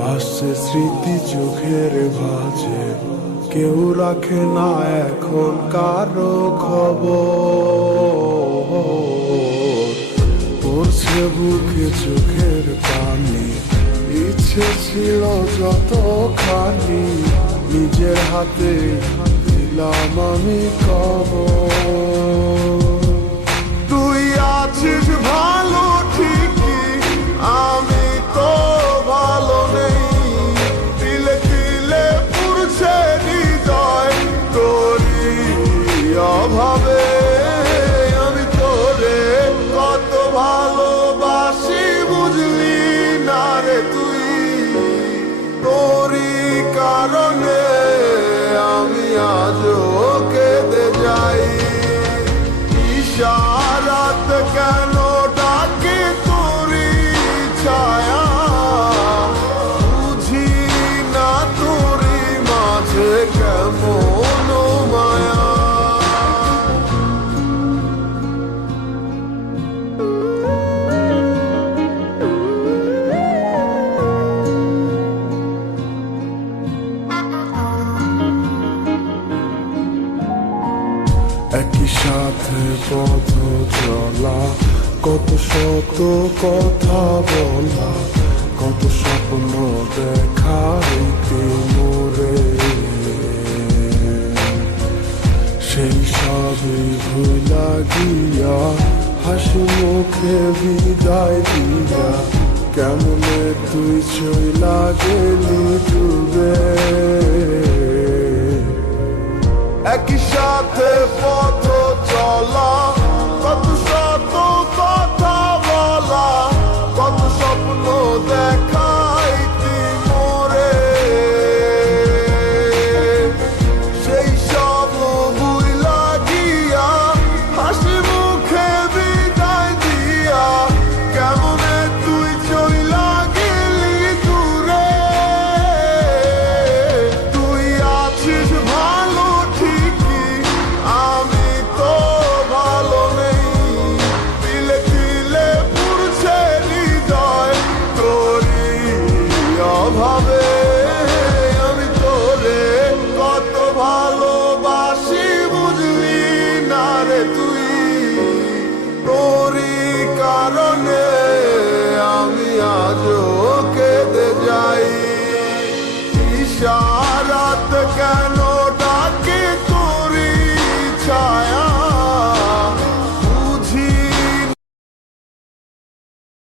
ভাসছে স্মৃতি চোখের ভাঁজে, কেউ রাখে না এখন কারো খবর। পড়ছে বুকে চোখের পানি, ইচ্ছে ছিল যতখানি, নিজের হাতে দিলাম আমি কবর। তুই আছিস ভালো ঠিকই, আমি তো ভালো নেই। তিলে তিলে পুড়ছে হৃদয় তোরই অভাবে। আমি তোরে কত ভালোবাসি বুঝলি না রে তুই। তোরই কারণে আমি আজও কেঁদে যাই। ইশারাত কেন ডাকে তোরই ছায়া, বুঝি না তোরই মাঝে কেমন মায়া। একই সাথে পথ চলা, কত শত কথা বলা, কত স্বপ্ন দেখা মোরে। সেই সবই ভুলা গিয়া, হাসি মুখে বিদায় দিয়া, কেমনে তুই চইলা গেলি ডুবে। একই সাথে পথ চলা, কত